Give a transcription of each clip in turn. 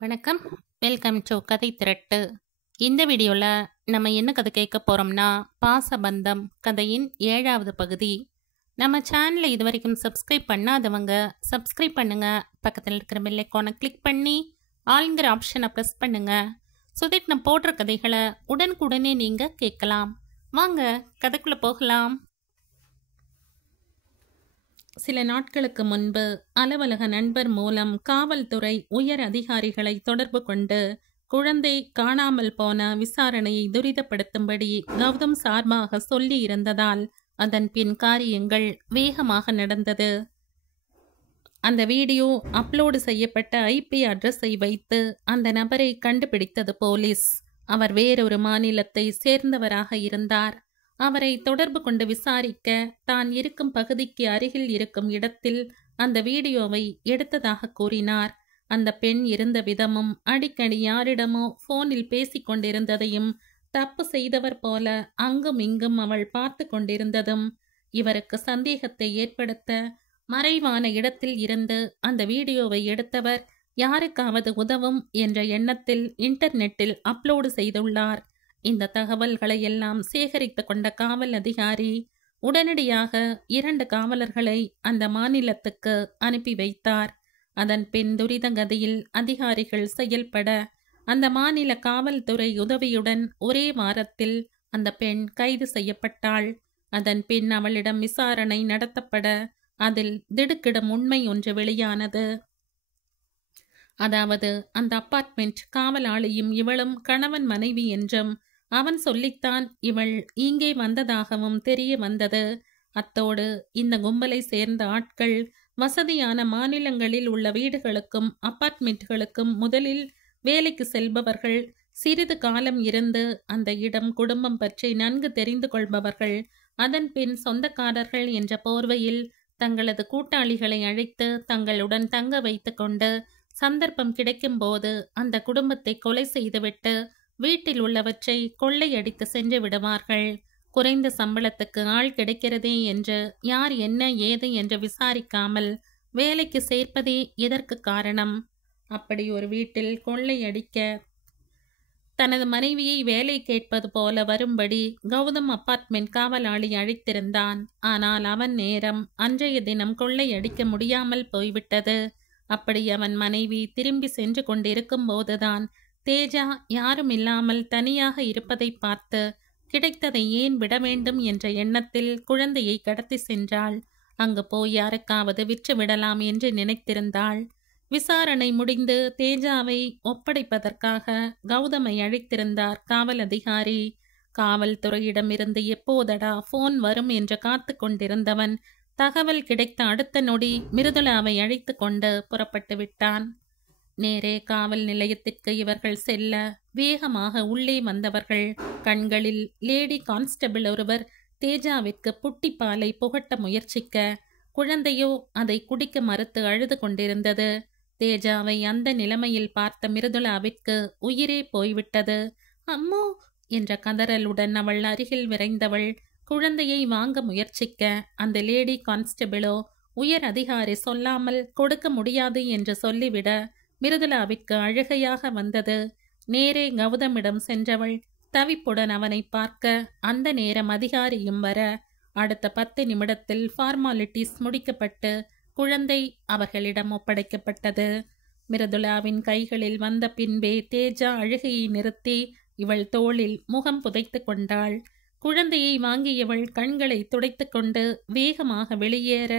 வணக்கம். Welcome to கதை திரட்டு. இந்த வீடியோவில் நம்ம என்ன கதை கேட்க போகிறோம்னா, பாசபந்தம் கதையின் 7வது பகுதி. நம்ம சேனலை இது வரைக்கும் சப்ஸ்கிரைப் பண்ணாதவங்க சப்ஸ்கிரைப் பண்ணுங்க. பக்கத்தில் இருக்கிற பெல் ஐகானை கிளிக் பண்ணி ஆளுங்கிற ஆப்ஷனை ப்ரெஸ் பண்ணுங்க. ஸோ தட் நான் போடுற கதைகளை உடனுக்குடனே நீங்கள் கேட்கலாம். வாங்க கதைக்குள்ளே போகலாம். சில நாட்களுக்கு முன்பு அலுவலக நண்பர் மூலம் காவல்துறை உயர் அதிகாரிகளை தொடர்பு கொண்டு குழந்தை காணாமல் போன விசாரணையை துரிதப்படுத்தும்படி கௌதம் சார்பாக சொல்லி இருந்ததால் அதன் பின் காரியங்கள் வேகமாக நடந்தது. அந்த வீடியோ அப்லோடு செய்யப்பட்ட ஐபி அட்ரஸை வைத்து அந்த நபரை கண்டுபிடித்தது போலீஸ். அவர் வேறொரு மாநிலத்தை சேர்ந்தவராக இருந்தார். அவரை தொடர்பு கொண்டு விசாரிக்க தான் இருக்கும் பகுதிக்கு அருகில் இருக்கும் இடத்தில் அந்த வீடியோவை எடுத்ததாக கூறினார். அந்த பெண் இருந்த விதமும் அடிக்கடி யாரிடமோ போனில் பேசி கொண்டிருந்ததையும் தப்பு செய்தவர் போல அங்கும் இங்கும் அவள் பார்த்து கொண்டிருந்ததும் இவருக்கு சந்தேகத்தை ஏற்படுத்த மறைவான இடத்தில் இருந்து அந்த வீடியோவை எடுத்தவர் யாருக்காவது உதவும் என்ற எண்ணத்தில் இன்டர்நெட்டில் அப்லோடு செய்துள்ளார். இந்த தகவல்களை எல்லாம் சேகரித்து கொண்ட காவல் அதிகாரி உடனடியாக 2 காவலர்களை அந்த மாநிலத்துக்கு அனுப்பி வைத்தார். அதன் பின் துரிதகதியில் அதிகாரிகள் செயல்பட அந்த மாநில காவல்துறை உதவியுடன் ஒரே வாரத்தில் அந்த பெண் கைது செய்யப்பட்டாள். அதன் பின் அவளிடம் விசாரணை நடத்தப்பட அதில் திடுக்கிடும் உண்மை ஒன்று வெளியானது. அதாவது அந்த அப்பார்ட்மெண்ட் காவலாளியும் இவளும் கணவன் மனைவி என்றும் அவன் சொல்லித்தான் இவள் இங்கே வந்ததாகவும் தெரிய வந்தது. அத்தோடு இந்த கும்பலை சேர்ந்த ஆட்கள் வசதியான மாநிலங்களில் உள்ள வீடுகளுக்கும் அப்பார்ட்மெண்ட்களுக்கும் முதலில் வேலைக்கு செல்பவர்கள், சிறிது காலம் இருந்து அந்த இடம் குடும்பம் பற்றி நன்கு தெரிந்து கொள்பவர்கள், அதன் பின் சொந்தக்காரர்கள் என்ற போர்வையில் தங்களது கூட்டாளிகளை அழைத்து தங்களுடன் தங்க வைத்து கொண்டு சந்தர்ப்பம் கிடைக்கும் போது அந்த குடும்பத்தை கொலை செய்துவிட்டு வீட்டில் உள்ளவற்றை கொள்ளையடித்து சென்று விடுவார்கள். குறைந்த சம்பளத்துக்கு ஆள் கிடைக்கிறதே என்று யார் என்ன ஏது என்று விசாரிக்காமல் வேலைக்கு சேர்ப்பதே இதற்கு காரணம். அப்படி ஒரு வீட்டில் கொள்ளையடிக்க தனது மனைவியை வேலை கேட்பது போல வரும்படி கௌதம் அப்பார்ட்மெண்ட் காவலாளி அழைத்திருந்தான். ஆனால் அவன் நேரம் அன்றைய தினம் கொள்ளையடிக்க முடியாமல் போய்விட்டது. அப்படி அவன் மனைவி திரும்பி சென்று கொண்டிருக்கும் போதுதான் தேஜா யாரும் இல்லாமல் தனியாக இருப்பதை பார்த்து கிடைத்ததை ஏன் விட வேண்டும் என்ற எண்ணத்தில் குழந்தையை கடத்தி சென்றாள். அங்கு போய் யாருக்காவது விற்று விடலாம் என்று நினைத்திருந்தாள். விசாரணை முடிந்து தேஜாவை ஒப்படைப்பதற்காக கௌதமை அழைத்திருந்தார் காவல் அதிகாரி. காவல்துறையிடமிருந்து எப்போதடா போன் வரும் என்று காத்து கொண்டிருந்தவன் தகவல் கிடைத்த அடுத்த நொடி மிருதுளாவை அழைத்து கொண்டு புறப்பட்டு விட்டான். நேரே காவல் நிலையத்திற்கு இவர்கள் செல்ல வேகமாக உள்ளே வந்தவர்கள் கண்களில் லேடி கான்ஸ்டபிள் ஒருவர் தேஜாவிற்கு புட்டிப்பாலை புகட்ட முயற்சிக்க குழந்தையோ அதை குடிக்க மறுத்து அழுது கொண்டிருந்தது. தேஜாவை அந்த நிலைமையில் பார்த்த மிருதுளாவிற்கு உயிரே போய்விட்டது. அம்மோ என்ற கதறலுடன் அவள் அருகில் விரைந்தவள் குழந்தையை வாங்க முயற்சிக்க அந்த லேடி கான்ஸ்டபிளோ உயர் அதிகாரி சொல்லாமல் கொடுக்க முடியாது என்று சொல்லிவிட மிருதுளாவிற்கு அழுகையாக வந்தது. நேரே கௌதமிடம் சென்றவள் தவிப்புடன் அவனை பார்க்க அந்த நேரம் அதிகாரியும் வர அடுத்த 10 நிமிடத்தில் ஃபார்மாலிட்டிஸ் முடிக்கப்பட்டு குழந்தை அவர்களிடம் ஒப்படைக்கப்பட்டது. மிருதுளாவின் கைகளில் வந்த பின்பே தேஜா அழுகையை நிறுத்தி இவள் தோளில் முகம் புதைத்து கொண்டாள். குழந்தையை வாங்கியவள் கண்களை துடைத்து கொண்டு வேகமாக வெளியேற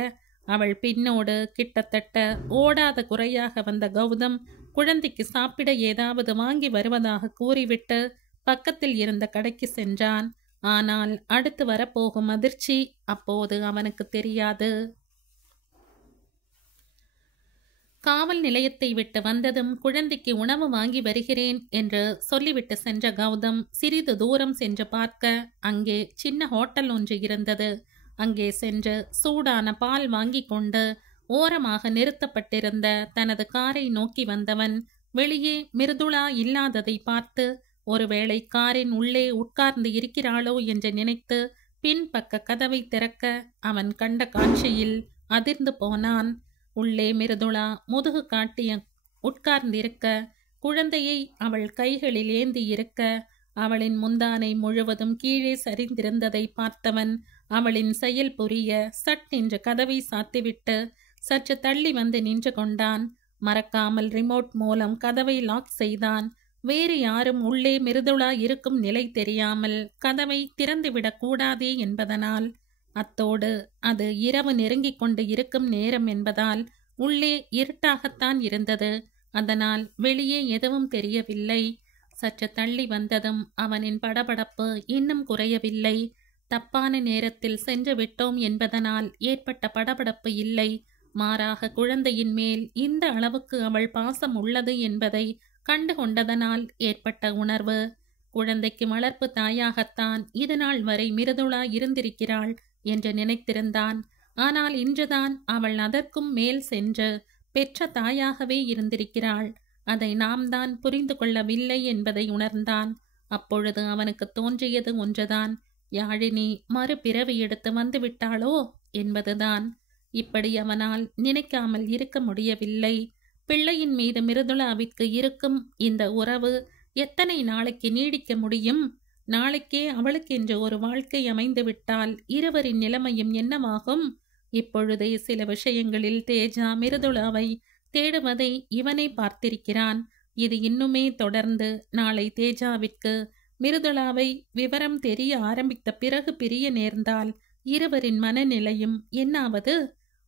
அவள் பின்னோடு கிட்டத்தட்ட ஓடாத குறையாக வந்த கௌதம் குழந்தைக்கு சாப்பிட ஏதாவது வாங்கி வருவதாக கூறிவிட்டு பக்கத்தில் இருந்த கடைக்கு சென்றான். ஆனால் அடுத்து வரப்போகும் அதிர்ச்சி அப்போது அவனுக்கு தெரியாது. காவல் நிலையத்தை விட்டு வந்ததும் குழந்தைக்கு உணவு வாங்கி வருகிறேன் என்று சொல்லிவிட்டு சென்ற கௌதம் சிறிது தூரம் சென்று பார்க்க அங்கே சின்ன ஹோட்டல் ஒன்று இருந்தது. அங்கே சென்று சூடான பால் வாங்கி கொண்டு ஓரமாக நிறுத்தப்பட்டிருந்த தனது காரை நோக்கி வந்தவன் வெளியே மிருதுளா இல்லாததை பார்த்து ஒருவேளை காரின் உள்ளே உட்கார்ந்து இருக்கிறாளோ என்று நினைத்து பின்பக்க கதவை திறக்க அவன் கண்ட காட்சியில் அதிர்ந்து போனான். உள்ளே மிருதுளா முதுகு காட்டிய உட்கார்ந்திருக்க குழந்தையை அவள் கைகளில் ஏந்தி இருக்க அவளின் முந்தானை முழுவதும் கீழே சரிந்திருந்ததை பார்த்தவன் அவளின் செயல் புரிய சட்டென்று கதவை சாத்திவிட்டு சற்று தள்ளி வந்து நின்று கொண்டான். மறக்காமல் ரிமோட் மூலம் கதவை லாக் செய்தான். வேறு யாரும் உள்ளே மிருதுளா இருக்கும் நிலை தெரியாமல் கதவை திறந்துவிடக் கூடாதே என்பதனால், அத்தோடு அது இரவு நெருங்கிக் கொண்டு இருக்கும் நேரம் என்பதால் உள்ளே இருட்டாகத்தான் இருந்தது. அதனால் வெளியே எதுவும் தெரியவில்லை. சற்று தள்ளி வந்ததும் அவனின் படபடப்பு இன்னும் குறையவில்லை. தப்பான நேரத்தில் சென்று விட்டோம் என்பதனால் ஏற்பட்ட படபடப்பு இல்லை. மாறாக குழந்தையின் மேல் இந்த அளவுக்கு அவள் பாசம் உள்ளது என்பதை கண்டு கொண்டதனால் ஏற்பட்ட உணர்வு. குழந்தைக்கு வளர்ப்பு தாயாகத்தான் இதுநாள் வரை மிருதுளா இருந்திருக்கிறாள் என்று நினைத்திருந்தான். ஆனால் இன்றுதான் அவள் அதற்கும் மேல் சென்று பெற்ற தாயாகவே இருந்திருக்கிறாள். அதை நாம் தான் புரிந்து கொள்ளவில்லை என்பதை உணர்ந்தான். அப்பொழுது அவனுக்கு தோன்றியது ஒன்றுதான். யாழினி மறுபிறவி எடுத்து வந்து விட்டாளோ என்பதுதான். இப்படி அவனால் நினைக்காமல் இருக்க முடியவில்லை. பிள்ளையின் மீது மிருதுளாவிற்கு இருக்கும் இந்த உறவு எத்தனை நாளைக்கு நீடிக்க முடியும்? நாளைக்கே அவளுக்கென்று ஒரு வாழ்க்கை அமைந்து விட்டால் இருவரின் நிலைமையும் என்னவாகும்? இப்பொழுதே சில விஷயங்களில் தேஜா மிருதுளாவை தேடுவதை இவனே பார்த்திருக்கிறான். இது இன்னுமே தொடர்ந்து நாளை தேஜாவிற்கு மிருதுளாவை விவரம் தெரிய ஆரம்பித்த பிறகு பிரிய நேர்ந்தால் இருவரின் மனநிலையும் என்னாவது?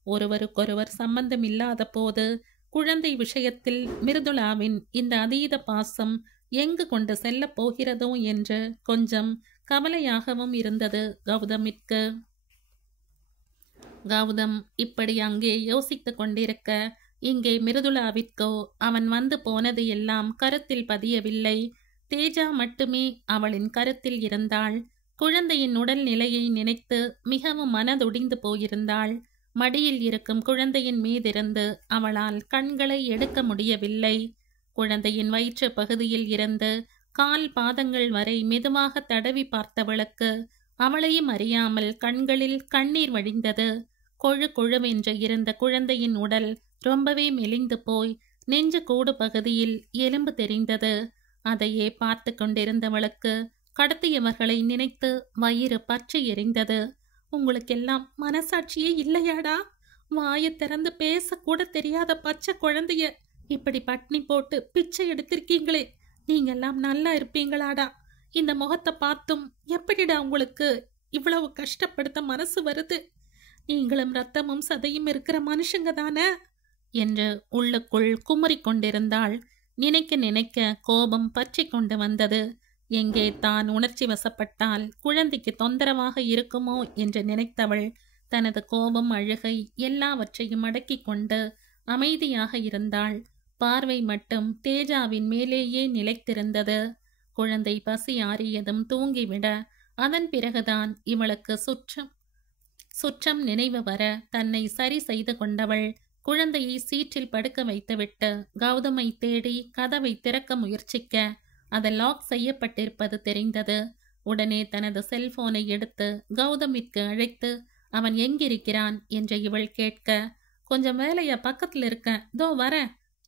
ஒருவருக்கொருவர் சம்பந்தம் இல்லாத போது குழந்தை விஷயத்தில் மிருதுளாவின் இந்த அதீத பாசம் எங்கு கொண்டு செல்லப் போகிறதோ என்று கொஞ்சம் கவலையாகவும் இருந்தது கௌதமிற்கு. கௌதம் இப்படி அங்கே யோசித்து கொண்டிருக்க இங்கே மிருதுளாவிற்கோ அவன் வந்து போனது எல்லாம் கருத்தில் பதியவில்லை. தேஜா மட்டுமே அவளின் கருத்தில் இருந்தாள். குழந்தையின் உடல் நிலையை நினைத்து மிகவும் மனதொடிந்து போயிருந்தாள். மடியில் இருக்கும் குழந்தையின் மீதிருந்து அவளால் கண்களை எடுக்க முடியவில்லை. குழந்தையின் வயிற்று பகுதியில் இருந்து கால் பாதங்கள் வரை மெதுவாக தடவி பார்த்தவளுக்கு அவளையும் அறியாமல் கண்களில் கண்ணீர் வழிந்தது. கொழு கொழுவென்று இருந்த குழந்தையின் உடல் ரொம்பவே மெலிந்து போய் நெஞ்சு கூடு பகுதியில் எலும்பு தெரிந்தது. அதையே பார்த்து கொண்டிருந்தவளுக்கு கடத்தியவர்களை நினைத்து வயிறு பற்றி எரிந்தது. உங்களுக்கெல்லாம் மனசாட்சியே இல்லையாடா? வாயை திறந்து பேசக்கூட தெரியாத பச்சை குழந்தைய இப்படி பட்னி போட்டு பிச்சை எடுத்திருக்கீங்களே, நீங்கெல்லாம் நல்லா இருப்பீங்களாடா? இந்த முகத்தை பார்த்தும் எப்படிடா உங்களுக்கு இவ்வளவு கஷ்டப்படுத்த மனசு வருது? நீங்களும் ரத்தமும் சதையும் இருக்கிற மனுஷங்க தானே என்று உள்ளுக்குள் குமரிக் கொண்டிருந்தாள். நினைக்க நினைக்க கோபம் பற்றி கொண்டு வந்தது. எங்கே தான் உணர்ச்சி வசப்பட்டால் குழந்தைக்கு தொந்தரவாக இருக்குமோ என்று நினைத்தவள் தனது கோபம் அழுகை எல்லாவற்றையும் அடக்கி கொண்டு அமைதியாக இருந்தாள். பார்வை மட்டும் தேஜாவின் மேலேயே நிலைத்திருந்தது. குழந்தை பசி ஆறியதும் தூங்கிவிட அதன் பிறகுதான் இவளுக்கு சுற்றம் நினைவு வர தன்னை சரி செய்து கொண்டவள் குழந்தையை சீற்றில் படுக்க வைத்துவிட்டு கௌதமை தேடி கதவை திறக்க முயற்சிக்க அது லாக் செய்யப்பட்டிருப்பது தெரிந்தது. உடனே தனது செல்போனை எடுத்து கௌதமிற்கு அழைத்து அவன் எங்கிருக்கிறான் என்று இவள் கேட்க, கொஞ்சம் வேலையா, பக்கத்தில் இருக்க, தோ வர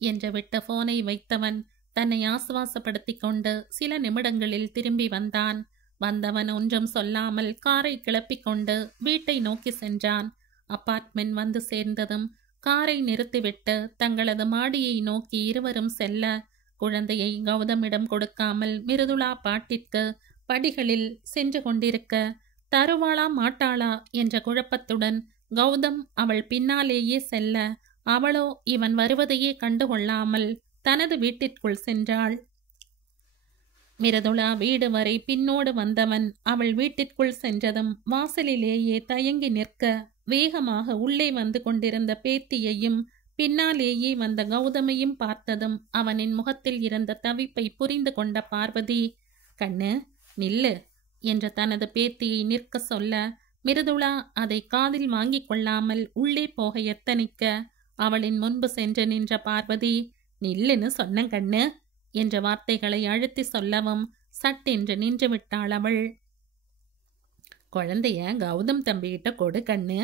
என்று விட்ட போனை வைத்தவன் தன்னை ஆசுவாசப்படுத்தி கொண்டு சில நிமிடங்களில் திரும்பி வந்தான். வந்தவன் ஒன்றும் சொல்லாமல் காரை கிளப்பிக் கொண்டு வீட்டை நோக்கி சென்றான். அபார்ட்மெண்ட் வந்து சேர்ந்ததும் காரை நிறுத்திவிட்டு தங்களது மாடியை நோக்கி இருவரும் செல்ல, குழந்தையை கௌதமிடம் கொடுக்காமல் மிருதுளா பாட்டிற்கு படிகளில் சென்று கொண்டிருக்க தருவாளா மாட்டாளா என்ற குழப்பத்துடன் கௌதம் அவள் பின்னாலேயே செல்ல, அவளோ இவன் வருவதையே கண்டுகொள்ளாமல் தனது வீட்டிற்குள் சென்றாள். மிருதுளா வீடு வரை பின்னோடு வந்தவன் அவள் வீட்டிற்குள் சென்றதும் வாசலிலேயே தயங்கி நிற்க, வேகமாக உள்ளே வந்து கொண்டிருந்த பேத்தியையும் பின்னாலேயே வந்த கௌதமையும் பார்த்ததும் அவனின் முகத்தில் இருந்த தவிப்பை புரிந்து கொண்ட பார்வதி, கண்ணு நில்லு என்று தனது பேத்தியை நிற்க சொல்ல, மிருதுளா அதை காதில் வாங்கி கொள்ளாமல் உள்ளே போக எத்தனிக்க, அவளின் முன்பு சென்று நின்ற பார்வதி, நில்லுன்னு சொன்ன கண்ணு என்ற வார்த்தைகளை அழுத்தி சொல்லவும் சட்டென்று நின்று விட்டாள் அவள். குழந்தைய கௌதம் தம்பிகிட்ட கொடு கண்ணு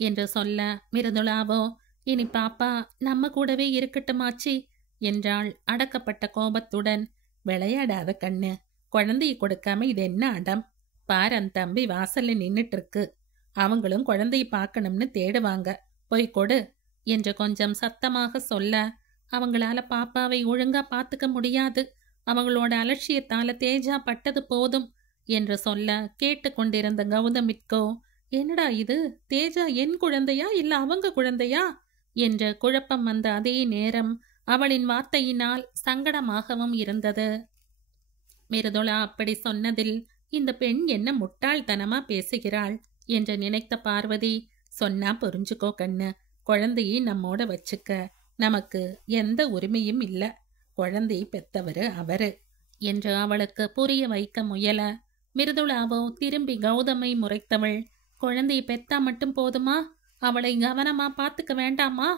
என்று சொல்ல, மிருதுளாவோ, இனி பாப்பா நம்ம கூடவே இருக்கட்டுமாச்சி என்றாள் அடக்கப்பட்ட கோபத்துடன். விளையாடாத கண்ணு, குழந்தைய கொடுக்காம இது என்ன அடம்? பாரு, அந்த தம்பி வாசல்ல நின்னுட்டு இருக்கு. அவங்களும் குழந்தைய பார்க்கணும்னு தேடுவாங்க, போய் கொடு என்று கொஞ்சம் சத்தமாக சொல்ல, அவங்களால பாப்பாவை ஒழுங்கா பார்த்துக்க முடியாது, அவங்களோட அலட்சியத்தால தேஜா பட்டது போதும் என்று சொல்ல, கேட்டுக்கொண்டிருந்த கௌதமிற்கோ என்னடா இது, தேஜா என் குழந்தையா இல்ல அவங்க குழந்தையா என்ற குழப்பம் வந்த அதே நேரம் அவளின் வார்த்தையினால் சங்கடமாகவும் இருந்தது. மிருதுளா அப்படி சொன்னதில் இந்த பெண் என்ன முட்டாள்தனமா பேசுகிறாள் என்று நினைத்த பார்வதி, சொன்னா புரிஞ்சுக்கோ கண்ணு, குழந்தையை நம்மோட வச்சுக்க நமக்கு எந்த உரிமையும் இல்ல, குழந்தையை பெத்தவரு அவரு என்று அவளுக்கு புரிய வைக்க முயல, மிருதுளாவோ திரும்பி கௌதமை முறைத்தவள், குழந்தையை பெத்தா மட்டும் போதுமா, அவளை கவனமா பார்த்துக்க வேண்டாமா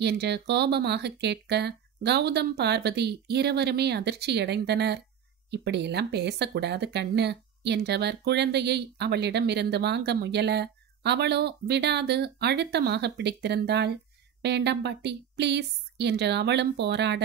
என்று கோபமாக கேட்க, கௌதம் பார்வதி இருவருமே அதிர்ச்சியடைந்தனர். இப்படியெல்லாம் பேசக்கூடாது கண்ணு என்றவர் குழந்தையை அவளிடமிருந்து வாங்க முயல, அவளோ விடாது அழுத்தமாக பிடித்திருந்தாள். வேண்டாம் பாட்டி, ப்ளீஸ் என்று அவளும் போராட,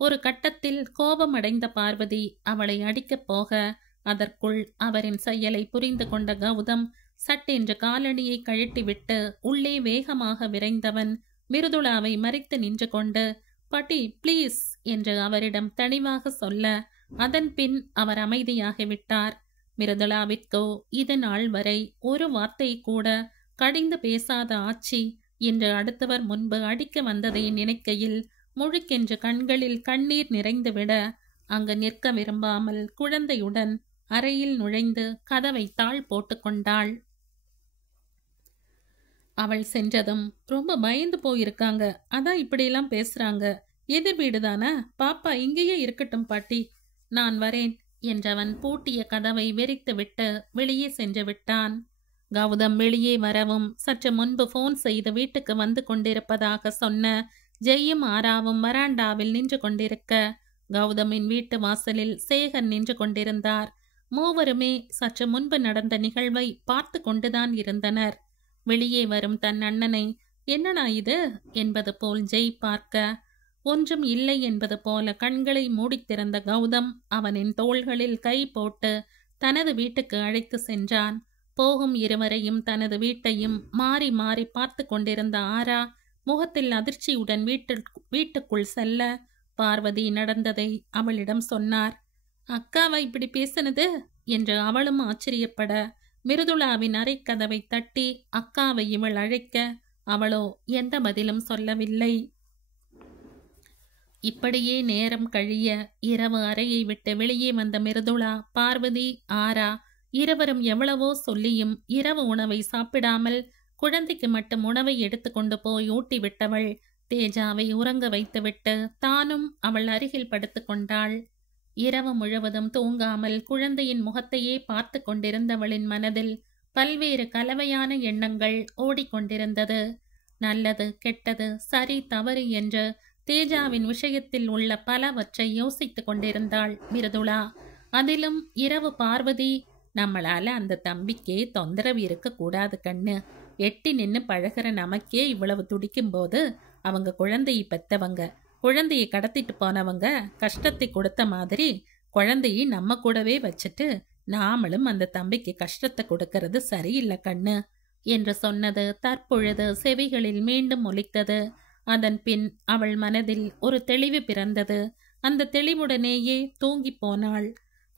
ஒரு கட்டத்தில் கோபமடைந்த பார்வதி அவளை அடிக்கப் போக, அதற்குள் அவரின் செயலை புரிந்து கொண்ட கௌதம் சட்டென்று காலணியை கழட்டிவிட்டு உள்ளே வேகமாக விரைந்தவன் மிருதுளாவை மறைத்து நின்று கொண்டு, பாட்டி ப்ளீஸ் என்று அவரிடம் தனிவாக சொல்ல, அதன் பின் அவர் அமைதியாகிவிட்டார். மிருதுளாவிற்கோ இது நாள் வரை ஒரு வார்த்தை கூட கடிந்து பேசாத ஆச்சி இன்று அடுத்தவர் முன்பு அடிக்க வந்ததை நினைக்கையில் முழுக்கென்று கண்களில் கண்ணீர் நிறைந்துவிட, அங்கு நிற்க விரும்பாமல் குழந்தையுடன் அறையில் நுழைந்து கதவை தாழ் போட்டுக்கொண்டாள். அவள் சென்றதும், ரொம்ப பயந்து போயிருக்காங்க, அதான் இப்படியெல்லாம் பேசுறாங்க, எதிர் வீடுதானே, பாப்பா இங்கேயே இருக்கட்டும் பாட்டி, நான் வரேன் என்றவன் பூட்டிய கதவை வெறித்துவிட்டு வெளியே சென்று விட்டான். கௌதம் வெளியே வரவும், சற்று முன்பு போன் செய்து வீட்டுக்கு வந்து கொண்டிருப்பதாக சொன்ன ஜெய்யும் ஆராவும் வராண்டாவில் நின்று கொண்டிருக்க, கௌதமின் வீட்டு வாசலில் சேகர் நின்று கொண்டிருந்தார். மூவருமே சற்று முன்பு நடந்த நிகழ்வை பார்த்து கொண்டுதான் இருந்தனர். வெளியே வரும் தன் அண்ணனை என்னடா இது என்பது போல் ஜெய் பார்க்க, ஒன்றும் இல்லை என்பது போல கண்களை மூடித்திருந்த கௌதம் அவனின் தோள்களில் கை போட்டு தனது வீட்டுக்கு அழைத்து சென்றான். போகும் இருவரையும் தனது வீட்டையும் மாறி மாறி பார்த்து கொண்டிருந்த ஆரா முகத்தில் அதிர்ச்சியுடன் வீட்டுக்குள் செல்ல, பார்வதி நடந்ததை அவளிடம் சொன்னார். அக்காவா இப்படி பேசினது என்று அவளும் ஆச்சரியப்பட, மிருதுளாவின் அறைக்கதவை தட்டி அக்காவை இவள் அழைக்க, அவளோ எந்த பதிலும் சொல்லவில்லை. இப்படியே நேரம் கழிய, இரவு அறையை விட்டு வெளியே வந்த மிருதுளா, பார்வதி, ஆரா இருவரும் எவ்வளவோ சொல்லியும் இரவு உணவை சாப்பிடாமல் குழந்தைக்கு மட்டும் உணவை எடுத்துக்கொண்டு போய் ஊட்டிவிட்டவள் தேஜாவை உறங்க வைத்துவிட்டு தானும் அவள் அருகில் படுத்து கொண்டாள். இரவு முழுவதும் தூங்காமல் குழந்தையின் முகத்தையே பார்த்து கொண்டிருந்தவளின் மனதில் பல்வேறு கலவையான எண்ணங்கள் ஓடிக்கொண்டிருந்தது. நல்லது கெட்டது சரி தவறு என்று தேஜாவின் விஷயத்தில் உள்ள பலவற்றை யோசித்துக் கொண்டிருந்தாள் மிருதுளா. அதிலும் இரவு பார்வதி, நம்மளால அந்த தம்பிக்கே தொந்தரவு இருக்க கூடாது கண்ணு, எட்டி நின்று பழகிற நமக்கே இவ்வளவு துடிக்கும் போது அவங்க குழந்தையை பெத்தவங்க, குழந்தையை கடத்திட்டு போனவங்க கஷ்டத்தை கொடுத்த மாதிரி குழந்தையை நம்ம கூடவே வச்சுட்டு நாமளும் அந்த தம்பிக்கு கஷ்டத்தை கொடுக்கறது சரியில்லை கண்ணு என்று சொன்னது தற்பொழுது செவிகளில் மீண்டும் ஒலித்தது. அதன் பின் அவள் மனதில் ஒரு தெளிவு பிறந்தது. அந்த தெளிவுடனேயே தூங்கி போனாள்.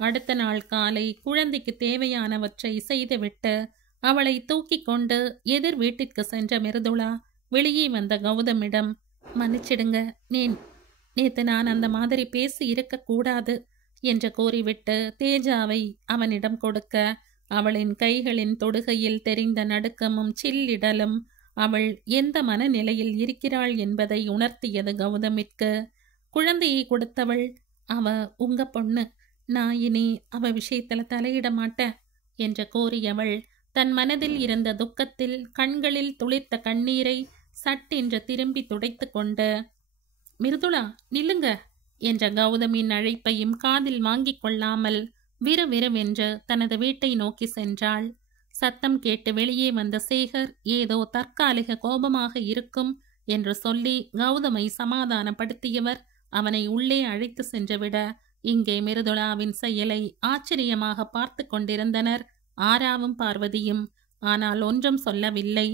அடுத்த நாள் காலை குழந்தைக்கு தேவையானவற்றை செய்துவிட்டு அவளை தூக்கி கொண்டு எதிர் வீட்டிற்கு சென்ற மிருதுளா வெளியே வந்த கௌதமிடம், மன்னிச்சிடுங்க, நேத்து நான் அந்த மாதிரி பேசி இருக்க கூடாது என்று கூறிவிட்டு தேஜாவை அவனிடம் கொடுக்க, அவளின் கைகளின் தொடுகையில் தெரிந்த நடுக்கமும் சில்லிடலும் அவள் எந்த மனநிலையில் இருக்கிறாள் என்பதை உணர்த்தியது கௌதமிற்கு. குழந்தையை கொடுத்தவள், அவ உங்க பொண்ணு, நான் இனி அவ விஷயத்துல தலையிட மாட்டேன் என்று கூறியவள் தன் மனதில் இருந்த துக்கத்தில் கண்களில் துளிர்த்த கண்ணீரை சட்டென்று திரும்பி துடைத்து கொண்டு, மிருதுளா நில்லுங்க என்ற கௌதமின் அழைப்பையும் காதில் வாங்கிக் கொள்ளாமல் விறுவிறுவென்று தனது வீட்டை நோக்கி சென்றாள். சத்தம் கேட்டு வெளியே வந்த சேகர் ஏதோ தற்காலிக கோபமாக இருக்கும் என்று சொல்லி கௌதமை சமாதானப்படுத்தியவர் அவனை உள்ளே அழைத்து சென்றுவிட இங்கே மிருதுளாவின் செயலை ஆச்சரியமாக பார்த்து கொண்டிருந்தனர் ஆராவும் பார்வதியும். ஆனால் ஒன்றும் சொல்லவில்லை.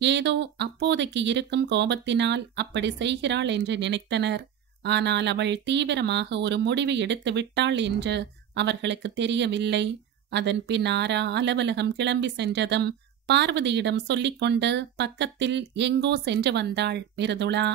ஏதோ அப்போதைக்கு இருக்கும் கோபத்தினால் அப்படி செய்கிறாள் என்று நினைத்தனர். ஆனால் அவள் தீவிரமாக ஒரு முடிவு எடுத்து விட்டாள் என்று அவர்களுக்கு தெரியவில்லை. அதன் பின் ஆரா அலுவலகம் கிளம்பி சென்றதும் பார்வதியிடம் சொல்லிக்கொண்டு பக்கத்தில் எங்கோ சென்று வந்தாள் மிருதுளா.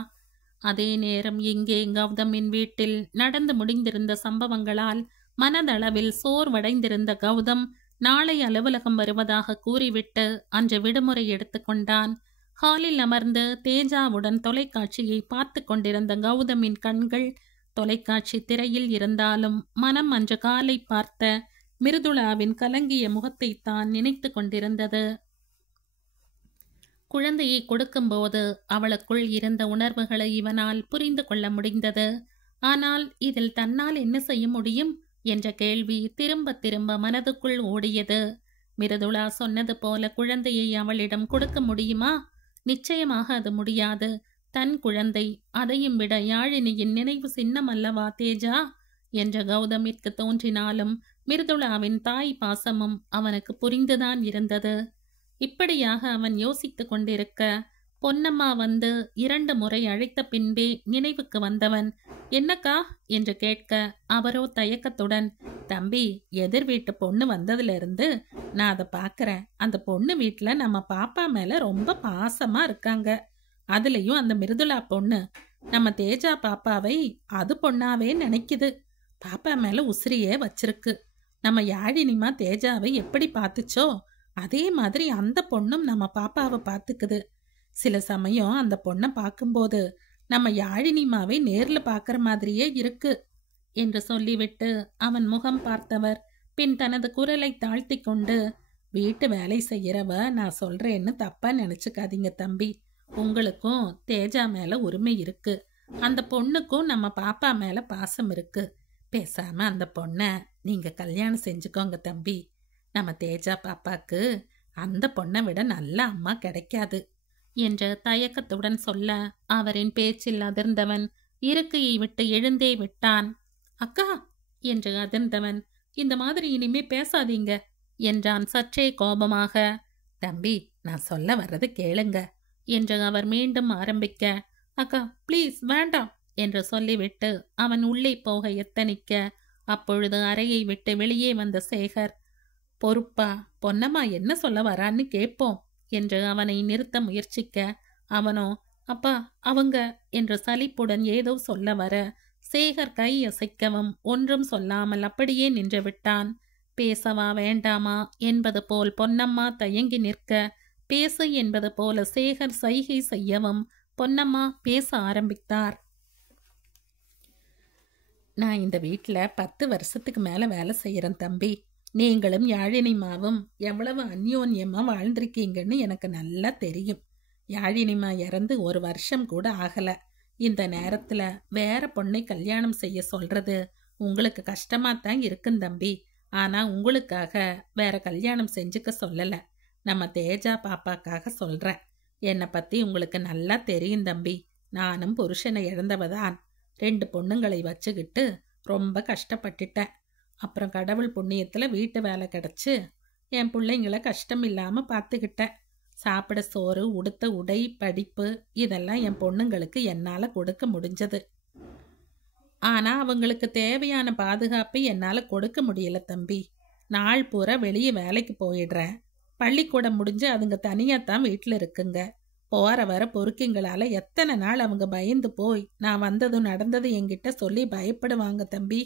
அதே நேரம் இங்கே கௌதமின் வீட்டில் நடந்து முடிந்திருந்த சம்பவங்களால் மனதளவில் சோர்வடைந்திருந்த கௌதம் நாளை அலுவலகம் வருவதாக கூறிவிட்டு அன்று விடுமுறை எடுத்துக்கொண்டான். ஹாலில் அமர்ந்து தேஜாவுடன் தொலைக்காட்சியை பார்த்து கொண்டிருந்த கௌதமின் கண்கள் தொலைக்காட்சி திரையில் இருந்தாலும் மனம் அன்று காலை பார்த்த மிருதுளாவின் கலங்கிய முகத்தைத்தான் நினைத்து கொண்டிருந்தது. குழந்தையை கொடுக்கும்போது அவளுக்குள் இருந்த உணர்வுகளை இவனால் புரிந்து கொள்ள முடிந்தது. ஆனால் இதில் தன்னால் என்ன செய்ய முடியும் என்ற கேள்வி திரும்ப திரும்ப மனதுக்குள் ஓடியது. மிருதுளா சொன்னது போல குழந்தையை அவளிடம் கொடுக்க முடியுமா? நிச்சயமாக அது முடியாது. தன் குழந்தை, அதையும் விட யாழினியின் நினைவு சின்னம் அல்லவா தேஜா என்ற கௌதமிற்கு தோன்றினாலும் மிருதுளாவின் தாய் பாசமும் அவனுக்கு புரிந்துதான் இருந்தது. இப்படியாக அவன் யோசித்து கொண்டிருக்க பொன்னம்மா வந்து 2 முறை அழைத்த பின்பே நினைவுக்கு வந்தவன் என்னக்கா என்று கேட்க அவரோ தயக்கத்துடன், தம்பி, எதிர் வீட்டு பொண்ணு வந்ததுலேருந்து நான் அதை பார்க்குறேன். அந்த பொண்ணு வீட்டில் நம்ம பாப்பா மேலே ரொம்ப பாசமா இருக்காங்க. அதுலேயும் அந்த மிருதுளா பொண்ணு நம்ம தேஜா பாப்பாவை அது பொண்ணாவே நினைக்குது. பாப்பா மேலே உசிரியே வச்சிருக்கு. நம்ம யாழினிமா தேஜாவை எப்படி பார்த்துச்சோ அதே மாதிரி அந்த பொண்ணும் நம்ம பாப்பாவை பார்த்துக்குது. சில சமயம் அந்த பொண்ணை பார்க்கும்போது நம்ம யாழினிமாவை நேரில் பார்க்குற மாதிரியே இருக்கு என்று சொல்லிவிட்டு அவன் முகம் பார்த்தவர் பின் தனது குரலை தாழ்த்தி கொண்டு, வீட்டு வேலை செய்கிறவ நான் சொல்கிறேன்னு தப்பா நினச்சிக்காதீங்க தம்பி. உங்களுக்கும் தேஜா மேலே உரிமை இருக்கு. அந்த பொண்ணுக்கும் நம்ம பாப்பா மேலே பாசம் இருக்கு. பேசாம அந்த பொண்ணை நீங்கள் கல்யாணம் செஞ்சுக்கோங்க தம்பி. நம்ம தேஜா பாப்பாக்கு அந்த பொண்ணை விட நல்ல அம்மா கிடைக்காது என்று தயக்கத்துடன் சொல்ல அவரின் பேச்சில் அதிர்ந்தவன் இருக்கையை விட்டு எழுந்தே விட்டான். அக்கா என்று அதிர்ந்தவன், இந்த மாதிரி இனிமே பேசாதீங்க என்றான் சற்றே கோபமாக. தம்பி, நான் சொல்ல வர்றது கேளுங்க என்று அவர் மீண்டும் ஆரம்பிக்க, அக்கா ப்ளீஸ் வேண்டாம் என்று சொல்லிவிட்டு அவன் உள்ளே போக எத்தனிக்க அப்பொழுது அறையை விட்டு வெளியே வந்த சேகர், பொறுப்பா பொன்னம்மா என்ன சொல்ல வரான்னு கேட்போம் என்று அவனை நிறுத்த முயற்சிக்க அவனோ, அப்பா அவங்க என்று சலிப்புடன் ஏதோ சொல்ல வர சேகர் கை அசைக்கவும் ஒன்றும் சொல்லாமல் அப்படியே நின்று விட்டான். பேசவா வேண்டாமா என்பது போல் பொன்னம்மா தயங்கி நிற்க, பேசு என்பது போல சேகர் சைகை செய்யவும் பொன்னம்மா பேச ஆரம்பித்தார். நான் இந்த வீட்டில் 10 வருஷத்துக்கு மேலே வேலை செய்கிறேன் தம்பி. நீங்களும் யாழினிமாவும் எவ்வளவு அந்யோன்யமாக வாழ்ந்திருக்கீங்கன்னு எனக்கு நல்லா தெரியும். யாழினிமா இறந்து 1 வருஷம் கூட ஆகலை. இந்த நேரத்தில் வேற பொண்ணை கல்யாணம் செய்ய சொல்கிறது உங்களுக்கு கஷ்டமாக தான் இருக்கும் தம்பி. ஆனால் உங்களுக்காக வேற கல்யாணம் செஞ்சுக்க சொல்லலை, நம்ம தேஜா பாப்பாக்காக சொல்கிறேன். என்னை பற்றி உங்களுக்கு நல்லா தெரியும் தம்பி. நானும் புருஷனை இழந்தவதான். 2 பொண்ணுங்களை வச்சுக்கிட்டு ரொம்ப கஷ்டப்பட்டுட்டேன். அப்புறம் கடவுள் புண்ணியத்தில் வீட்டு வேலை கிடச்சி என் பிள்ளைங்கள கஷ்டம் இல்லாமல் பார்த்துக்கிட்டேன். சாப்பிட சோறு, உடுத்த உடை, படிப்பு இதெல்லாம் என் பொண்ணுங்களுக்கு என்னால் கொடுக்க முடிஞ்சது. ஆனால் அவங்களுக்கு தேவையான பாதுகாப்பை என்னால் கொடுக்க முடியல தம்பி. நாள் பூரா வெளியே வேலைக்கு போயிடுறேன். பள்ளிக்கூடம் முடிஞ்சு அதுங்க தனியாகத்தான் வீட்டில் இருக்குங்க. போகிற வர பொறுக்கிங்களால் எத்தனை நாள் அவங்க பயந்து போய் நான் வந்ததும் நடந்தது என்கிட்ட சொல்லி பயப்படுவாங்க தம்பி.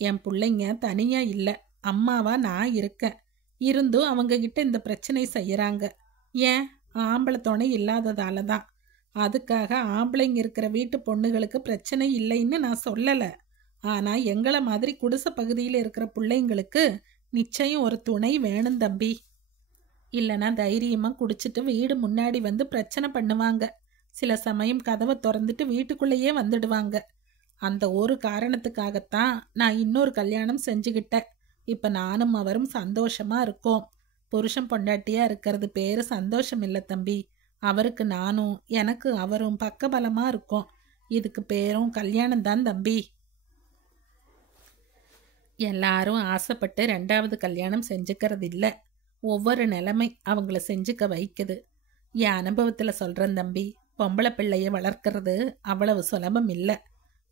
என் பிள்ளைங்க தனியாக இல்லை, அம்மாவா நான் இருக்கேன். இருந்தும் அவங்கக்கிட்ட இந்த பிரச்சனை செய்கிறாங்க. ஏன், ஆம்பளை துணை இல்லாததால தான். அதுக்காக ஆம்பளைங்க இருக்கிற வீட்டு பொண்ணுகளுக்கு பிரச்சனை இல்லைன்னு நான் சொல்லலை. ஆனால் எங்களை மாதிரி குடிசை பகுதியில் இருக்கிற பிள்ளைங்களுக்கு நிச்சயம் ஒரு துணை வேணும் தம்பி. இல்லைன்னா தைரியமாக குடிச்சிட்டு வீடு முன்னாடி வந்து பிரச்சனை பண்ணுவாங்க. சில சமயம் கதவை திறந்துட்டு வீட்டுக்குள்ளேயே வந்துடுவாங்க. அந்த ஒரு காரணத்துக்காகத்தான் நான் இன்னொரு கல்யாணம் செஞ்சுக்கிட்டேன். இப்போ நானும் அவரும் சந்தோஷமாக இருக்கோம். புருஷன் பொண்டாட்டியாக இருக்கிறது பேர் சந்தோஷம் இல்லை தம்பி. அவருக்கு நானும் எனக்கு அவரும் பக்கபலமாக இருக்கோம். இதுக்கு பேரும் கல்யாணம் தான் தம்பி. எல்லாரும் ஆசைப்பட்டு 2வது கல்யாணம் செஞ்சுக்கிறது இல்லை. ஒவ்வொரு நிலைமை அவங்கள செஞ்சுக்க வைக்குது. என் அனுபவத்தில் சொல்கிறேன் தம்பி, பொம்பளை பிள்ளைய வளர்க்கறது அவ்வளவு சுலபம் இல்லை.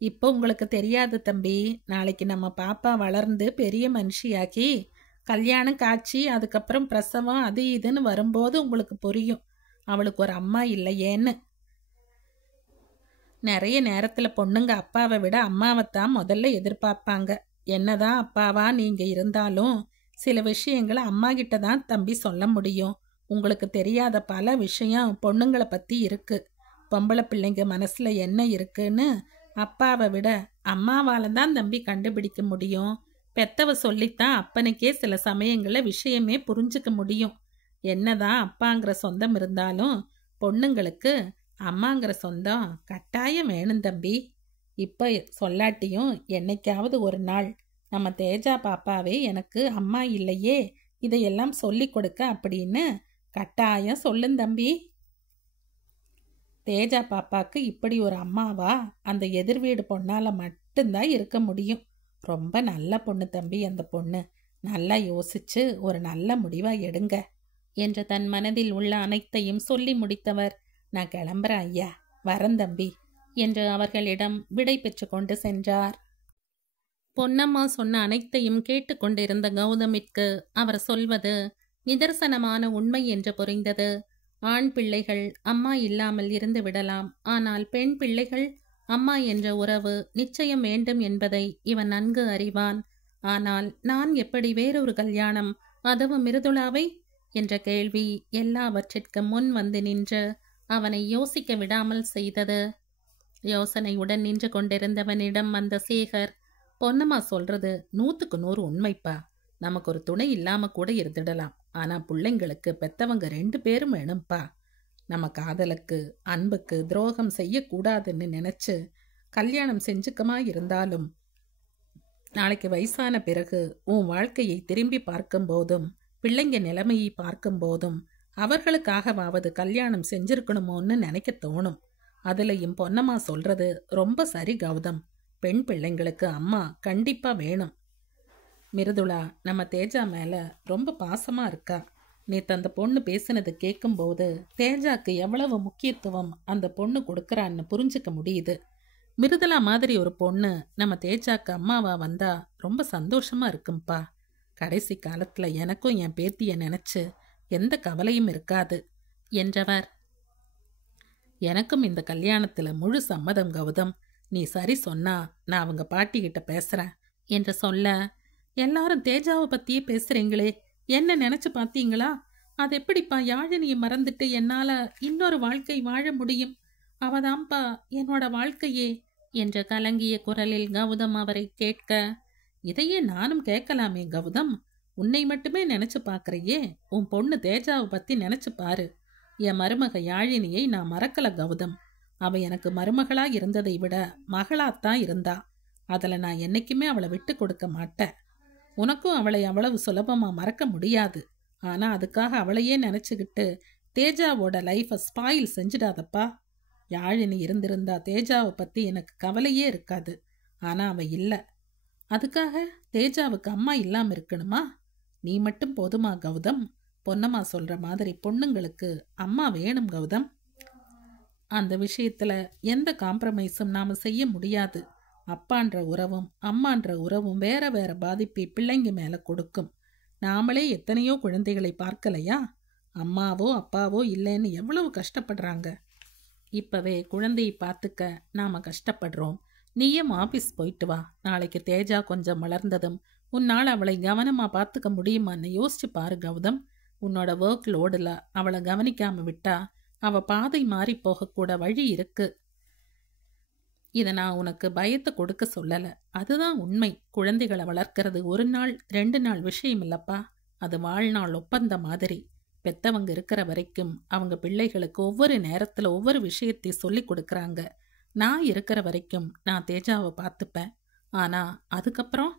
இப்போ உங்களுக்கு தெரியாது தம்பி, நாளைக்கு நம்ம பாப்பா வளர்ந்து பெரிய மனுஷியாக்கி கல்யாணம் காட்சி அதுக்கப்புறம் பிரசவம் அது இதுன்னு வரும்போது உங்களுக்கு புரியும் அவளுக்கு ஒரு அம்மா இல்லையேன்னு. நிறைய நேரத்தில் பொண்ணுங்க அப்பாவை விட அம்மாவைத்தான் முதல்ல எதிர்பார்ப்பாங்க. என்னதான் அப்பாவா நீங்கள் இருந்தாலும் சில விஷயங்களை அம்மா கிட்ட தான் தம்பி சொல்ல முடியும். உங்களுக்கு தெரியாத பல விஷயம் பொண்ணுங்களை பற்றி இருக்கு. பொம்பளை பிள்ளைங்க மனசில் என்ன இருக்குன்னு அப்பாவை விட அம்மாவால் தான் தம்பி கண்டுபிடிக்க முடியும். பெத்தவ சொல்லித்தான் அப்பனுக்கே சில சமயங்களில் விஷயமே புரிஞ்சுக்க முடியும். என்னதான் அப்பாங்கிற சொந்தம் இருந்தாலும் பொண்ணுங்களுக்கு அம்மாங்கிற சொந்தம் கட்டாயம் வேணும் தம்பி. இப்போ சொல்லாட்டியும் என்னைக்காவது ஒரு நாள் நம்ம தேஜா பாப்பாவே எனக்கு அம்மா இல்லையே இதையெல்லாம் சொல்லி கொடுக்க அப்படின்னு கட்டாயம் சொல்லும் தம்பி. தேஜா பாப்பாக்கு இப்படி ஒரு அம்மாவா அந்த எதிர் வீடு பொண்ணால் மட்டும்தான் இருக்க முடியும். ரொம்ப நல்ல பொண்ணு தம்பி அந்த பொண்ணு. நல்லா யோசிச்சு ஒரு நல்ல முடிவாக எடுங்க என்று தன் மனதில் உள்ள அனைத்தையும் சொல்லி முடித்தவர், நான் கிளம்புறேன் ஐயா, வரேன் தம்பி என்று அவர்களிடம் விடை பெற்று கொண்டு சென்றார். பொன்னம்மா சொன்ன அனைத்தையும் கேட்டுக்கொண்டிருந்த கௌதமிற்கு அவர் சொல்வது நிதர்சனமான உண்மை என்று புரிந்தது. ஆண் பிள்ளைகள் அம்மா இல்லாமல் இருந்து விடலாம், ஆனால் பெண் பிள்ளைகள் அம்மா என்ற உறவு நிச்சயம் வேண்டும் என்பதை இவன் நன்கு அறிவான். ஆனால் நான் எப்படி வேறொரு கல்யாணம், அதுவும் மிருதுளாவை என்ற கேள்வி எல்லாவற்றிற்கும் முன் வந்து நின்று அவனை யோசிக்க விடாமல் செய்தது. யோசனையுடன் நின்று கொண்டிருந்தவனிடம் வந்த சேகர், பொன்னம்மா சொல்றது 100க்கு 100 உண்மைப்பா. நமக்கு ஒரு துணை இல்லாம கூட இருந்துடலாம், ஆனா பிள்ளைங்களுக்கு பெத்தவங்க 2 பேரும் வேணும்ப்பா. நம்ம காதலுக்கு அன்புக்கு துரோகம் செய்யக்கூடாதுன்னு நினைச்சு கல்யாணம் செஞ்சுக்கமா இருந்தாலும் நாளைக்கு வயசான பிறகு உன் வாழ்க்கையை திரும்பி பார்க்கும் போதும் பிள்ளைங்க நிலைமையை பார்க்கும் போதும் அவர்களுக்காகவாவது கல்யாணம் செஞ்சிருக்கணுமோன்னு நினைக்க தோணும். அதுலயும் பொன்னம்மா சொல்றது ரொம்ப சரி கௌதம். பெண் பிள்ளைங்களுக்கு அம்மா கண்டிப்பா வேணும். மிருதுளா நம்ம தேஜா மேல ரொம்ப பாசமா இருக்கா. நேற்று அந்த பொண்ணு பேசினது கேட்கும்போது தேஜாக்கு எவ்வளவு முக்கியத்துவம் அந்த பொண்ணு கொடுக்கறான்னு புரிஞ்சுக்க முடியுது. மிருதுளா மாதிரி ஒரு பொண்ணு நம்ம தேஜாக்கு அம்மாவா வந்தா ரொம்ப சந்தோஷமா இருக்கும்பா. கடைசி காலத்துல எனக்கும் என் பேத்திய நினைச்சு எந்த கவலையும் இருக்காது என்றவர். எனக்கும் இந்த கல்யாணத்துல முழு சம்மதம் கௌதம். நீ சரி சொன்னா நான் அவங்க பாட்டி கிட்ட பேசுறேன் என்று சொல்ல, எல்லாரும் தேஜாவை பத்தியே பேசுறீங்களே, என்ன நினைச்சு பார்த்தீங்களா? அது எப்படிப்பா யாழினியை மறந்துட்டு என்னால இன்னொரு வாழ்க்கை வாழ முடியும்? அவதான்ப்பா என்னோட வாழ்க்கையே என்ற கலங்கிய குரலில் கௌதம் அவரை கேட்க, இதையே நானும் கேட்கலாமே கௌதம். உன்னை மட்டுமே நினைச்சு பார்க்கறையே, உன் பொண்ணு தேஜாவை பத்தி நினைச்சு பாரு. என் மருமக யாழினியை நான் மறக்கல கௌதம். அவ எனக்கு மருமகளா இருந்ததை விட மகளாத்தான் இருந்தா. அதில் நான் என்னைக்குமே அவளை விட்டு கொடுக்க மாட்டேன். உனக்கும் அவளை அவ்வளவு சுலபமா மறக்க முடியாது. ஆனா அதுக்காக அவளையே நினைச்சுக்கிட்டு தேஜாவோட லைஃபை ஸ்பாயில் செஞ்சிடாதப்பா. யாழினி இருந்திருந்தா தேஜாவை பத்தி எனக்கு கவலையே இருக்காது. ஆனா அவ இல்லை. அதுக்காக தேஜாவுக்கு அம்மா இல்லாம இருக்கணுமா? நீ மட்டும் போதுமா கௌதம்? பொன்னம்மா சொல்ற மாதிரி பொண்ணுங்களுக்கு அம்மா வேணும் கௌதம். அந்த விஷயத்துல எந்த காம்ப்ரமைஸும் நாம செய்ய முடியாது. அப்பான்ற உறவும் அம்மான்ற உறவும் வேற வேற பாதிப்பை பிள்ளைங்க மேல கொடுக்கும். நாமளே எத்தனையோ குழந்தைகளை பார்க்கலையா? அம்மாவோ அப்பாவோ இல்லைன்னு எவ்வளவு கஷ்டப்படுறாங்க. இப்பவே குழந்தையை பார்த்துக்க நாம கஷ்டப்படுறோம். நீயும் ஆபீஸ் போயிட்டு வா. நாளைக்கு தேஜா கொஞ்சம் வளர்ந்ததும் உன்னால் அவளை கவனமா பார்த்துக்க முடியுமான்னு யோசிச்சு பாரு கௌதம். உன்னோட ஒர்க் லோடுல அவளை கவனிக்காம விட்டா அவ பாதை மாறி போகக்கூட வழி இருக்கு. இதை நான் உனக்கு பயத்தை கொடுக்க சொல்லலை, அதுதான் உண்மை. குழந்தைகளை வளர்க்கறது 1 நாள் 2 நாள் விஷயம் இல்லப்பா. அது வாழ்நாள் ஒப்பந்த மாதிரி. பெத்தவங்க இருக்கிற வரைக்கும் அவங்க பிள்ளைகளுக்கு ஒவ்வொரு நேரத்தில் ஒவ்வொரு விஷயத்தை சொல்லி கொடுக்குறாங்க. நான் இருக்கிற வரைக்கும் நான் தேஜாவை பார்த்துப்பேன். ஆனால் அதுக்கப்புறம்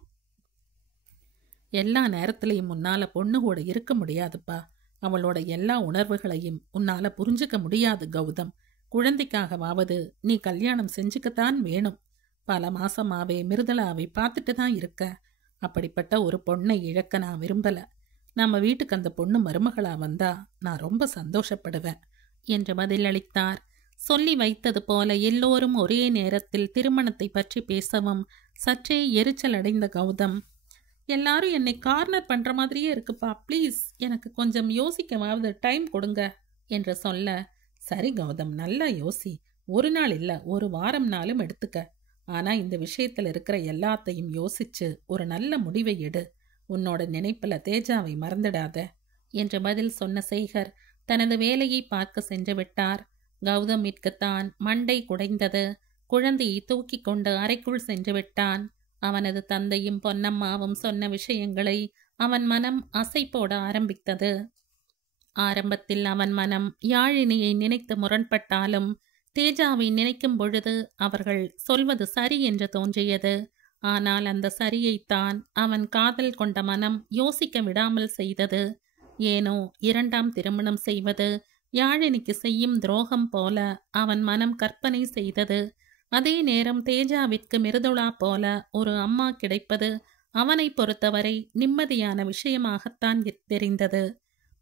எல்லா நேரத்துலையும் உன்னால் பொண்ணு கூட இருக்க முடியாதுப்பா. அவளோட எல்லா உணர்வுகளையும் உன்னால் புரிஞ்சுக்க முடியாது கௌதம். குழந்தைக்காகவாவது நீ கல்யாணம் செஞ்சுக்கத்தான் வேணும். பல மாசமாவே மிருதலாவை பார்த்துட்டு தான் இருக்க. அப்படிப்பட்ட ஒரு பொண்ணை இழக்க நான் விரும்பல. நம்ம வீட்டுக்கு அந்த பொண்ணு மருமகளா வந்தா நான் ரொம்ப சந்தோஷப்படுவேன் என்று பதிலளித்தார். சொல்லி வைத்தது போல எல்லோரும் ஒரே நேரத்தில் திருமணத்தை பற்றி பேசவும் சற்றே எரிச்சல் அடைந்த கௌதம், எல்லாரும் என்னை கார்னர் பண்ற மாதிரியே இருக்குப்பா, ப்ளீஸ் எனக்கு கொஞ்சம் யோசிக்கவாவது டைம் கொடுங்க என்று சொல்ல, சரி கௌதம், நல்லா யோசி. ஒரு நாள் இல்ல, ஒரு வாரம்னாலும் எடுத்துக்க. ஆனா இந்த விஷயத்துல இருக்கிற எல்லாத்தையும் யோசிச்சு ஒரு நல்ல முடிவை எடு. உன்னோட நினைப்புல தேஜாவை மறந்துடாத என்று பதில் சொன்ன சேகர் தனது வேலையை பார்க்க சென்று விட்டார். கௌதமிற்குத்தான் மண்டை குடைந்தது. குழந்தையை தூக்கி கொண்டு அறைக்குள் சென்று விட்டான். அவனது தந்தையும் பொன்னம்மாவும் சொன்ன விஷயங்களை அவன் மனம் அசை போட ஆரம்பித்தது. ஆரம்பத்தில் அவன் மனம் யாழினியை நினைத்து முரண்பட்டாலும் தேஜாவை நினைக்கும் பொழுது அவர்கள் சொல்வது சரி என்று தோன்றியது. ஆனால் அந்த சரியைத்தான் அவன் காதல் கொண்ட மனம் யோசிக்க விடாமல் செய்தது. ஏனோ இரண்டாம் திருமணம் செய்வது யாழினிக்கு செய்யும் துரோகம் போல அவன் மனம் கற்பனை செய்தது. அதே நேரம் தேஜாவிற்கு மிருதுளா போல ஒரு அம்மா கிடைப்பது அவனை பொறுத்தவரை நிம்மதியான விஷயமாகத்தான் தெரிந்தது.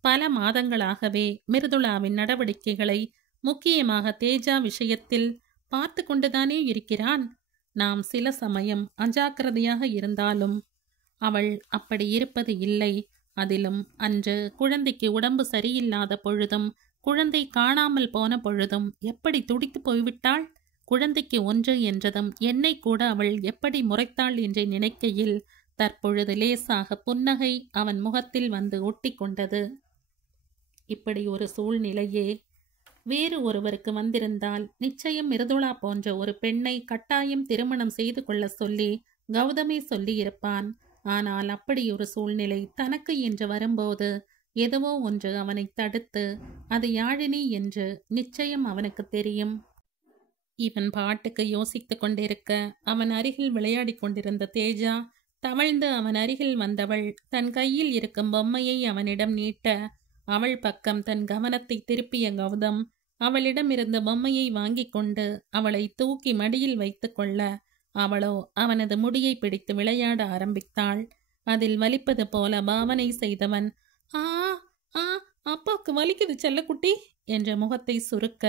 பல மாதங்களாகவே மிருதுளாவின் நடவடிக்கைகளை, முக்கியமாக தேஜா விஷயத்தில் பார்த்து கொண்டுதானே இருக்கிறான். நாம் சில சமயம் அஜாக்கிரதையாக இருந்தாலும் அவள் அப்படி இருப்பது இல்லை. அதிலும் அன்று குழந்தைக்கு உடம்பு சரியில்லாத பொழுதும் குழந்தை காணாமல் போன பொழுதும் எப்படி துடித்து போய்விட்டாள். குழந்தைக்கு ஒன்று என்றதும் என்னை கூட அவள் எப்படி முறைத்தாள் என்று நினைக்கையில் தற்பொழுது லேசாக புன்னகை அவன் முகத்தில் வந்து ஒட்டி கொண்டது. இப்படி ஒரு சூழ்நிலையே வேறு ஒருவருக்கு வந்திருந்தால் நிச்சயம் மிருதுளா போன்ற ஒரு பெண்ணை கட்டாயம் திருமணம் செய்து கொள்ள சொல்லி கௌதமே சொல்லியிருப்பான். ஆனால் அப்படி ஒரு சூழ்நிலை தனக்கு என்று வரும்போது எதுவோ ஒன்று அவனை தடுத்து, அது யாழினி என்று நிச்சயம் அவனுக்கு தெரியும். இவன் பாட்டுக்கு யோசித்து கொண்டிருக்க அவன் அருகில் விளையாடி கொண்டிருந்த தேஜா தவழ்ந்து அவன் அருகில் வந்தவள் தன் கையில் இருக்கும் பொம்மையை அவனிடம் நீட்ட, அவள் பக்கம் தன் கவனத்தை திருப்பிய கௌதம் அவளிடமிருந்து பொம்மையை வாங்கி கொண்டு அவளை தூக்கி மடியில் வைத்து கொள்ள, அவளோ அவனது முடியை பிடித்து விளையாட ஆரம்பித்தாள். அதில் வலிப்பது போல பாவனை செய்தவன், ஆ ஆ அப்பாவுக்கு வலிக்குது செல்லக்குட்டி என்ற முகத்தை சுருக்க,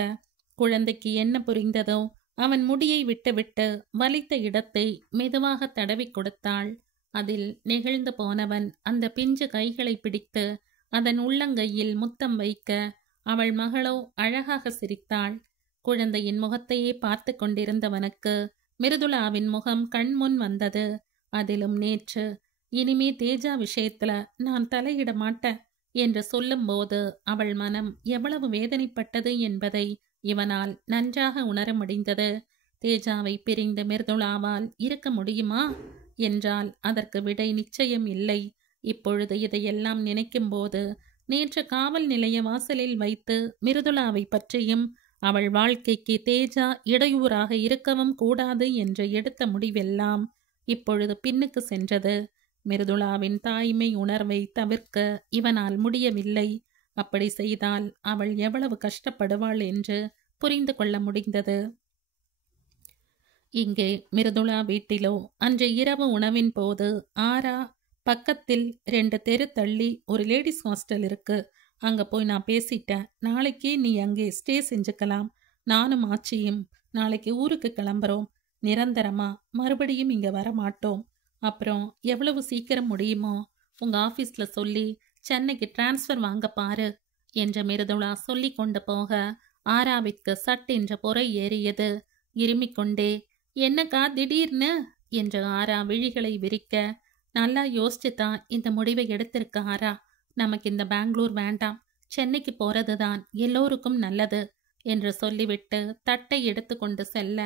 குழந்தைக்கு என்ன புரிந்ததோ அவன் முடியை விட்டுவிட்டு வலித்த இடத்தை மெதுவாக தடவி கொடுத்தாள். அதில் நெகிழ்ந்து போனவன் அந்த பிஞ்சு கைகளை பிடித்து அதன் உள்ளங்கையில் முத்தம் வைக்க, அவள் மகளோ அழகாக சிரித்தாள். குழந்தையின் முகத்தையே பார்த்து கொண்டிருந்தவனுக்கு மிருதுளாவின் முகம் கண்முன் வந்தது. அதிலும் நேற்று, இனிமே தேஜா விஷயத்துல நான் தலையிட மாட்டேன் என்று சொல்லும்போது அவள் மனம் எவ்வளவு வேதனைப்பட்டது என்பதை இவனால் நன்றாக உணர முடிந்தது. தேஜாவை பிரிந்து மிருதுளாவால் இருக்க முடியுமா என்றால் அதற்கு விடை நிச்சயம் இல்லை. இப்பொழுது இதையெல்லாம் நினைக்கும்போது நேற்று காவல் நிலைய வாசலில் வைத்து மிருதுளாவை பற்றியும் அவள் வாழ்க்கைக்கு தேஜா இடையூறாக இருக்கவும் கூடாது என்று எடுத்த முடிவெல்லாம் இப்பொழுது பின்னுக்கு சென்றது. மிருதுளாவின் தாய்மை உணர்வை தவிர்க்க இவனால் முடியவில்லை. அப்படி செய்தால் அவள் எவ்வளவு கஷ்டப்படுவாள் என்று புரிந்து கொள்ள முடிந்தது. இங்கே மிருதுளா வீட்டிலோ அன்று இரவு உணவின் போது ஆரா பக்கத்தில் 2 தெரு தள்ளி ஒரு லேடிஸ் ஹாஸ்டல் இருக்கு, அங்க போய் நான் பேசிட்டேன், நாளைக்கே நீ அங்கே ஸ்டே செஞ்சுக்கலாம், நானும் ஆச்சியும் நாளைக்கு ஊருக்கு கிளம்புறோம், நிரந்தரமா மறுபடியும் இங்க வர மாட்டோம், அப்புறம் எவ்வளவு சீக்கிரம் முடியுமோ உங்க ஆஃபீஸ்ல சொல்லி சென்னைக்கு டிரான்ஸ்ஃபர் வாங்க பாரு என்ற மிருதுளா சொல்லி கொண்டு போக ஆராவிற்கு சட்டென்ற பொறை ஏறியது. இருமிக்கொண்டே, என்னக்கா திடீர்னு என்று ஆரா விழிகளை விரிக்க, நல்லா யோசிச்சுதான் இந்த முடிவை எடுத்திருக்க ஆரா, நமக்கு இந்த பெங்களூர் வேண்டாம், சென்னைக்கு போறதுதான் எல்லோருக்கும் நல்லது என்று சொல்லிவிட்டு தட்டை எடுத்து கொண்டு செல்ல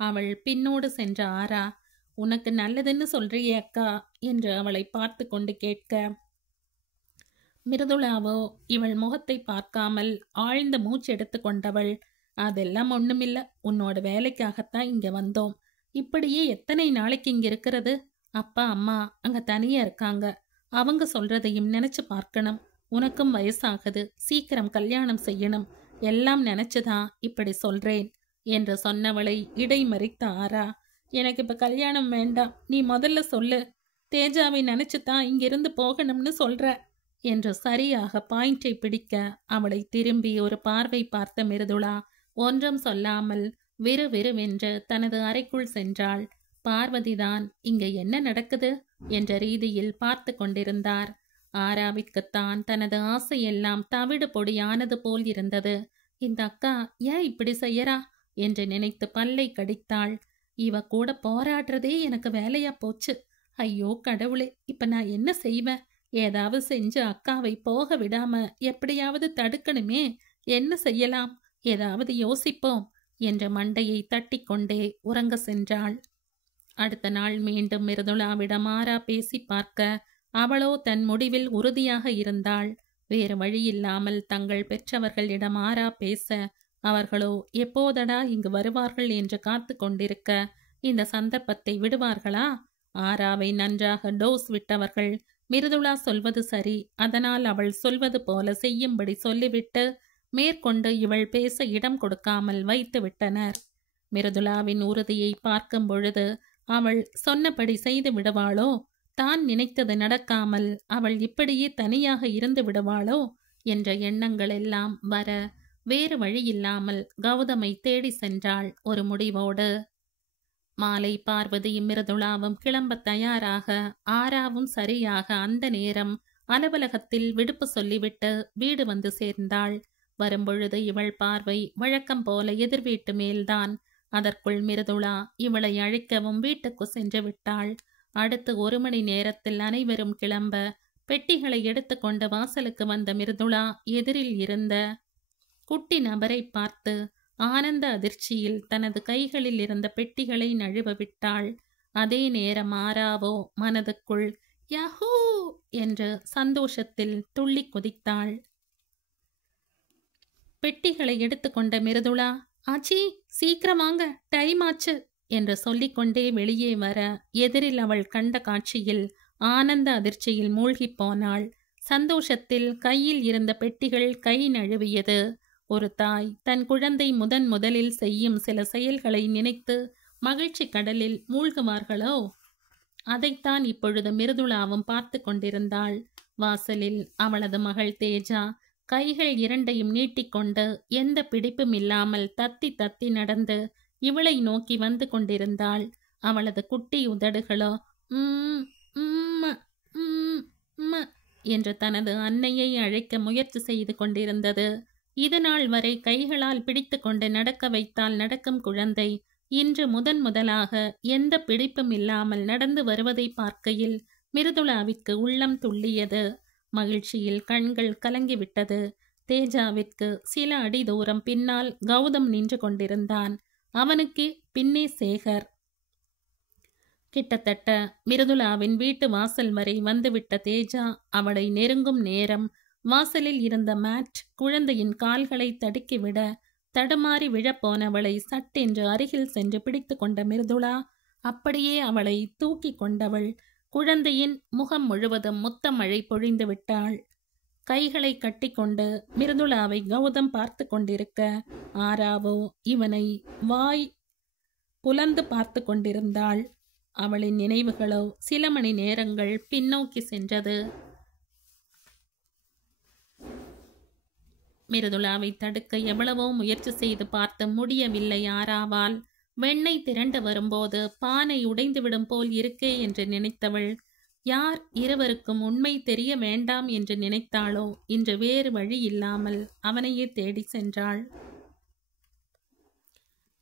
அவள் பின்னோடு சென்ற ஆரா, உனக்கு நல்லதுன்னு சொல்றியே அக்கா என்று அவளை பார்த்து கொண்டு கேட்க, மிருதுளாவோ இவள் முகத்தை பார்க்காமல் ஆழ்ந்த மூச்சு எடுத்து கொண்டவள், அதெல்லாம் ஒண்ணுமில்ல, உன்னோட வேலைக்காகத்தான் இங்க வந்தோம், இப்படியே எத்தனை நாளைக்கு இங்க இருக்கிறது, அப்பா அம்மா அங்க தனியா இருக்காங்க, அவங்க சொல்றதையும் நினைச்சு பார்க்கணும், உனக்கும் வயசாகுது, சீக்கிரம் கல்யாணம் செய்யணும், எல்லாம் நினைச்சுதான் இப்படி சொல்றேன் என்று சொன்னவளை இடைமறித்த ஆரா, எனக்கு இப்ப கல்யாணம் வேண்டாம், நீ முதல்ல சொல்லு. தேஜாவை நினைச்சுதான் இங்கிருந்து போகணும்னு சொல்ற என்று சரியாக பாயிண்டை பிடிக்க அவளை திரும்பி ஒரு பார்வை பார்த்த மிருதுளா ஒன்றும் சொல்லாமல் விறுவிறுவென்று தனது அறைக்குள் சென்றாள். பார்வதிதான் இங்க என்ன நடக்குது என்ற ரீதியில் பார்த்து கொண்டிருந்தார். ஆராவிற்குத்தான் தனது ஆசையெல்லாம் தவிடு பொடியானது போல் இருந்தது. இந்த அக்கா ஏன் இப்படி செய்யறா என்று நினைத்து பல்லை கடித்தாள். இவ கூட போராடுறதே எனக்கு வேலையா போச்சு. ஐயோ கடவுளே, இப்ப நான் என்ன செய்வேன்? ஏதாவது செஞ்சு அக்காவை போக விடாம எப்படியாவது தடுக்கணுமே. என்ன செய்யலாம்? ஏதாவது யோசிப்போம் என்ற மண்டையை தட்டி கொண்டே உறங்க சென்றாள். அடுத்த நாள் மீண்டும் மிருதுளாவிடம் ஆரா பேசி பார்க்க அவளோ தன் முடிவில் உறுதியாக இருந்தாள். வேறு வழியில்லாமல் தங்கள் பெற்றவர்களிடம் ஆரா பேச அவர்களோ எப்போதடா இங்கு வருவார்கள் என்று காத்து கொண்டிருக்க இந்த சந்தர்ப்பத்தை விடுவார்களா? ஆராவை நன்றாக டோஸ் விட்டவர்கள் மிருதுளா சொல்வது சரி, அதனால் அவள் சொல்வது போல செய்யும்படி சொல்லிவிட்டு மேற்கொண்டு இவள் பேச இடம் கொடுக்காமல் வைத்து விட்டனர். மிருதுளாவின் உறுதியை பார்க்கும் பொழுது அவள் சொன்னபடி செய்து விடுவாளோ? தான் நினைத்தது நடக்காமல் அவள் இப்படியே தனியாக இருந்து விடுவாளோ என்ற எண்ணங்கள் எல்லாம் வர வேறு வழியில்லாமல் கௌதமை தேடி சென்றாள் ஒரு முடிவோடு. மாலை பார்வதியும் மிருதுளாவும் கிளம்ப தயாராக ஆராவும் சரியாக அந்த நேரம் அலுவலகத்தில் விடுப்பு சொல்லிவிட்டு வீடு வந்து சேர்ந்தாள். வரும்பொழுது இவள் பார்வை வழக்கம் போல எதிர் வீட்டு மேல்தான். அதற்குள் மிருதுளா இவளை அழைக்கவும் வீட்டுக்கு சென்று விட்டாள். அடுத்து 1 மணி நேரத்தில் அனைவரும் கிளம்ப பெட்டிகளை எடுத்துக்கொண்டு வாசலுக்கு வந்த மிருதுளா எதிரில் இருந்த குட்டி நபரை பார்த்து ஆனந்த அதிர்ச்சியில் தனது கைகளில் இருந்த பெட்டிகளை நழுவ விட்டாள். அதே நேரம் ஆராவோ மனதுக்குள் யாஹூ என்று சந்தோஷத்தில் துள்ளி குதித்தாள். பெட்டிகளை எடுத்துக்கொண்ட மிருதுளா, ஆச்சி சீக்கிரம் வாங்க, டைம் ஆச்சு என்று சொல்லிக்கொண்டே வெளியே வர எதிரில் அவள் கண்ட காட்சியில் ஆனந்த அதிர்ச்சியில் மூழ்கி போனாள். சந்தோஷத்தில் கையில் இருந்த பெட்டிகள் கை நழுவியது. ஒரு தாய் தன் குழந்தை முதலில் செய்யும் சில செயல்களை நினைத்து மகிழ்ச்சி கடலில் மூழ்குவார்களோ, அதைத்தான் இப்பொழுது மிருதுளாவும் பார்த்து கொண்டிருந்தாள். வாசலில் அவளது மகள் தேஜா கைகள் 2ஐயும் நீட்டிக்கொண்டு எந்த பிடிப்பும் இல்லாமல் தத்தி தத்தி நடந்து இவளை நோக்கி வந்து கொண்டிருந்தாள். அவளது குட்டி உதடுகளோ என்று தனது அன்னையை அழைக்க முயற்சி செய்து கொண்டிருந்தது. இது நாள் வரை கைகளால் பிடித்து கொண்டு நடக்க வைத்தால் நடக்கும் குழந்தை இன்று முதலாக எந்த பிடிப்பும் இல்லாமல் நடந்து வருவதை பார்க்கையில் மிருதுளாவிற்கு உள்ளம் துள்ளியது. மகிழ்ச்சியில் கண்கள் கலங்கிவிட்டது. தேஜாவிற்கு சில அடி தூரம் பின்னால் கௌதம் நின்று கொண்டிருந்தான். அவனுக்கு பின்னே சேகர். கிட்டத்தட்ட மிருதுளாவின் வீட்டு வாசல் வரை வந்துவிட்ட தேஜா அவளை நெருங்கும் நேரம் வாசலில் இருந்த மேட் குழந்தையின் கால்களை தடுக்கிவிட தடுமாறி விழப்போனவளை சட்டென்று அருகில் சென்று பிடித்து கொண்ட மிருதுளா அப்படியே அவளை தூக்கி கொண்டவள் குழந்தையின் முகம் முழுவதும் முத்தமழை பொழிந்து விட்டாள். கைகளை கட்டிக்கொண்டு மிருதுளாவை கௌதம் பார்த்து கொண்டிருக்க ஆராவோ இவனை வாய் புலந்து பார்த்து கொண்டிருந்தாள். அவளின் நினைவுகளோ சில மணி நேரங்கள் பின்னோக்கி சென்றது. மிருதுளாவை தடுக்க எவ்வளவோ முயற்சி செய்து பார்த்து முடியவில்லை ஆராவால். வெண்ணெய் திரண்டு வரும்போது பானை உடைந்துவிடும் போல் இருக்கே என்று நினைத்தவள் யார் இருவருக்கும் உண்மை தெரிய வேண்டாம் என்று நினைத்தாளோ இன்று வேறு வழி இல்லாமல் அவனையே தேடி சென்றாள்.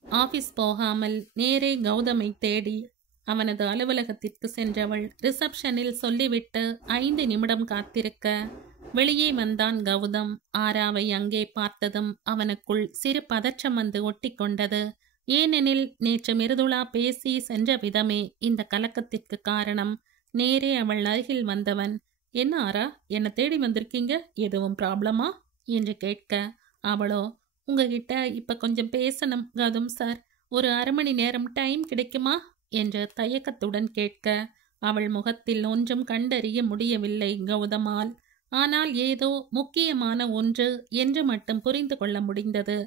ஆபீஸ் போகாமல் நேரே கௌதமை தேடி அவனது அலுவலகத்திற்கு சென்றவள் ரிசப்ஷனில் சொல்லிவிட்டு 5 நிமிடம் காத்திருக்க வெளியே வந்தான் கௌதம். ஆராவை அங்கே பார்த்ததும் அவனுக்குள் சிறு பதற்றம் வந்து ஒட்டி கொண்டது. ஏனெனில் நேற்று மிருதுளா பேசி சென்ற விதமே இந்த கலக்கத்திற்கு காரணம். நேரே அவள் அருகில் வந்தவன், என்ன ஆரா, என்னை தேடி வந்திருக்கீங்க, எதுவும் ப்ராப்ளமா என்று கேட்க அவளோ, உங்ககிட்ட இப்ப கொஞ்சம் பேசணும் கௌதம் சார், ஒரு 1/2 மணி நேரம் டைம் கிடைக்குமா என்று தயக்கத்துடன் கேட்க அவள் முகத்தில் ஒன்றும் கண்டறிய முடியவில்லை கௌதமால். ஆனால் ஏதோ முக்கியமான ஒன்று என்று மட்டும் புரிந்து கொள்ள முடிந்தது.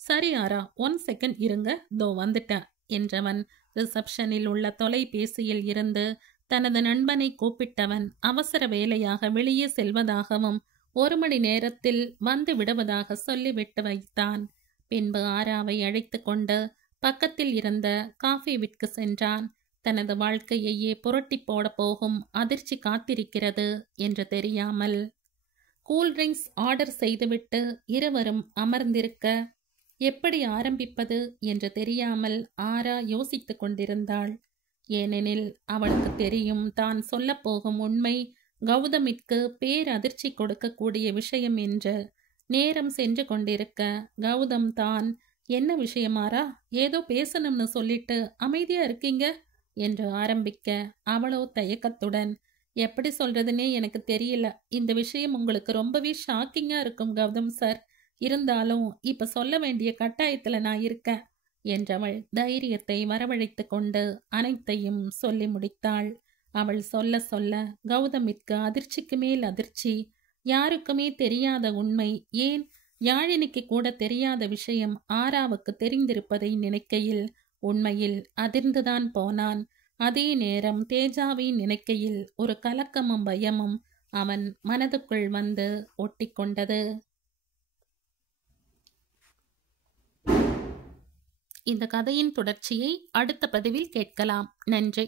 சரி ஆரா, 1 செகண்ட் இருங்க, தோ வந்துட்டேன் என்றவன் ரிசப்ஷனில் உள்ள தொலைபேசியில் இருந்து தனது நண்பனை கூப்பிட்டவன் அவசர வேலையாக வெளியே செல்வதாகவும் 1 மணி நேரத்தில் வந்து விடுவதாக சொல்லிவிட்டு வைத்தான். பின்பு ஆராவை அழைத்து கொண்டு பக்கத்தில் இருந்த காஃபிவிற்கு சென்றான். தனது வாழ்க்கையையே புரட்டி போட போகும் அதிர்ச்சி காத்திருக்கிறது என்று தெரியாமல். கூல்ட்ரிங்க்ஸ் ஆர்டர் செய்துவிட்டு இருவரும் அமர்ந்திருக்க எப்படி ஆரம்பிப்பது என்று தெரியாமல் ஆரா யோசித்து கொண்டிருந்தாள். ஏனெனில் அவளுக்கு தெரியும், தான் சொல்லப்போகும் உண்மை கௌதமிற்கு பேரதிர்ச்சி கொடுக்கக்கூடிய விஷயம் என்று. நேரம் சென்று கொண்டிருக்க கௌதம் தான், என்ன விஷயமாரா, ஏதோ பேசணும்னு சொல்லிட்டு அமைதியா இருக்கீங்க என்று ஆரம்பிக்க அவளோ தயக்கத்துடன், எப்படி சொல்றதுன்னே எனக்கு தெரியல, இந்த விஷயம் உங்களுக்கு ரொம்பவே ஷாக்கிங்கா இருக்கும் கௌதம் சார், இருந்தாலும் இப்ப சொல்ல வேண்டிய கட்டாயத்துல நான் இருக்கேன் என்றவள் தைரியத்தை வரவழைத்து கொண்டு அனைத்தையும் சொல்லி முடித்தாள். அவள் சொல்ல சொல்ல கௌதமிற்கு அதிர்ச்சிக்கு மேல் அதிர்ச்சி. யாருக்குமே தெரியாத உண்மை, ஏன் யாழினிக்கு கூட தெரியாத விஷயம் ஆராவுக்கு தெரிந்திருப்பதை நினைக்கையில் உண்மையில் அதிர்ந்துதான் போனான். அதே நேரம் தேஜாவை நினைக்கையில் ஒரு கலக்கமும் பயமும் அவன் மனதுக்குள் வந்து ஒட்டி கொண்டது. இந்த கதையின் தொடர்ச்சியை அடுத்த பதிவில் கேட்கலாம். நன்றி.